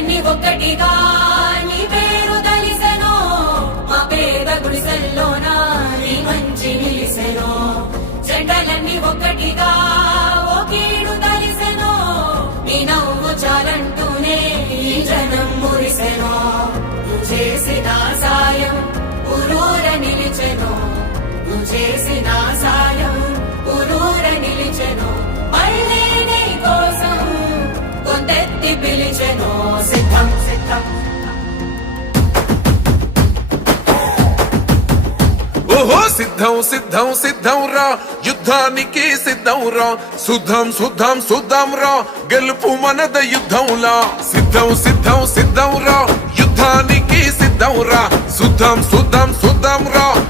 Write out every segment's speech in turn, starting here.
జెండలన్నీ ఒక్కటిగా నీ పేరు దలిసెనో మా పేద గుడిసెల్లోన నీ మంచి నిలిసెనో. జెండలన్నీ ఒక్కటిగా ఓ కీడు దలిసెనో నీ నవ్వు చాలంటూనే ఈ జనం మురిసెనో. నువ్వు చేసిన సాయం ఉరూర నిలిచెను నువ్వు చేసిన సిద్ధం సిద్ధం. ఓహో సిద్ధం సిద్ధం సిద్ధం రా. యుద్ధానికి సిద్ధం రా. శుద్ధం శుద్ధం శుద్ధం రా. గెలుపు మనద యుద్ధంలా సిద్ధం సిద్ధం సిద్ధం రా. యుద్ధానికి సిద్ధం రా. శుద్ధం శుద్ధం శుద్ధం రా.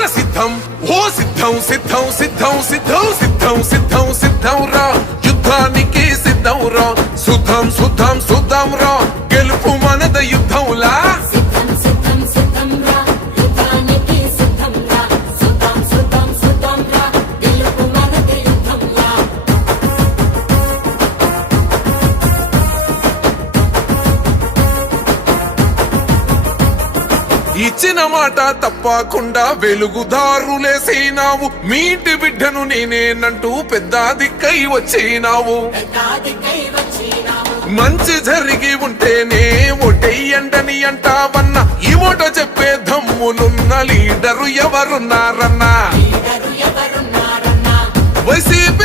ఘోర సిద్ధం ఓ సిద్ధం సిద్ధం సిద్ధం సిద్ధం సిద్ధం సిద్ధం సిద్ధం రా. ఇచ్చిన మాట తప్పకుండా వెలుగుదారులేసినావు మీ ఇంటి బిడ్డను నేనేనంటూ పెద్ద దిక్కై వచ్చినావు. మంచి జరిగి ఉంటేనే ఓటెయ్యండని అంటావన్న. ఈ ఓట చెప్పే దమ్ములున్న లీడరు ఎవరున్నారన్నా? వైసీపీ